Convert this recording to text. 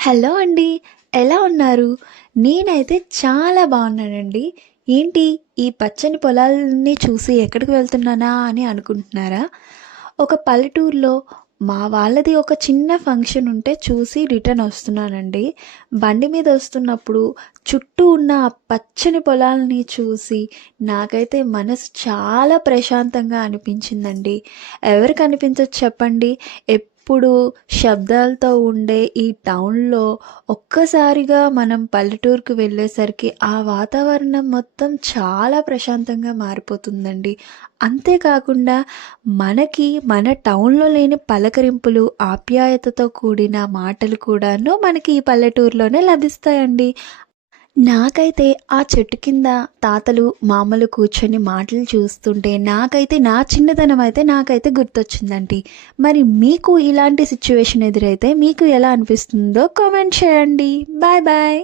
Hello అండి. ఎలా ఉన్నారు? నేనైతే చాలా బాగున్నానండి. ఏంటి ఈ పచ్చని పొలాలన్నీ చూసి ఎక్కడికి వెళ్తున్నానా అని అనుకుంటున్నారా? ఒక పల్లెటూరులో మా వాళ్ళది ఒక చిన్న ఫంక్షన్ ఉంటే చూసి రిటర్న్ వస్తున్నానండి. బండి మీద వస్తున్నప్పుడు చుట్టూ ఉన్న ఆ పచ్చని పొలాలని చూసి నాకైతే మనసు చాలా ప్రశాంతంగా అనిపించిందండి. ఎవరికి అనిపించదు చెప్పండి? ఎప్పుడు శబ్దాలతో ఉండే ఈ టౌన్‌లో ఒక్కసారిగా మనం పల్లెటూరుకి వెళ్ళేసరికి ఆ వాతావరణం మొత్తం చాలా ప్రశాంతంగా మారిపోతుందండి. అంతేకాకుండా మనకి మన టౌన్‌లో లేని పలకరింపులు, ఆప్యాయతతో కూడిన మాటలు కూడాను మనకి ఈ పల్లెటూరులోనే లభిస్తాయండి. నాకైతే ఆ చెట్టు కింద తాతలు, మామలు కూర్చొని మాటలు చూస్తుంటే నాకైతే నా చిన్నతనం అయితే నాకైతే గుర్తొచ్చిందండి. మరి మీకు ఇలాంటి సిట్యుయేషన్ ఎదురైతే మీకు ఎలా అనిపిస్తుందో కామెంట్ చేయండి. Bye bye.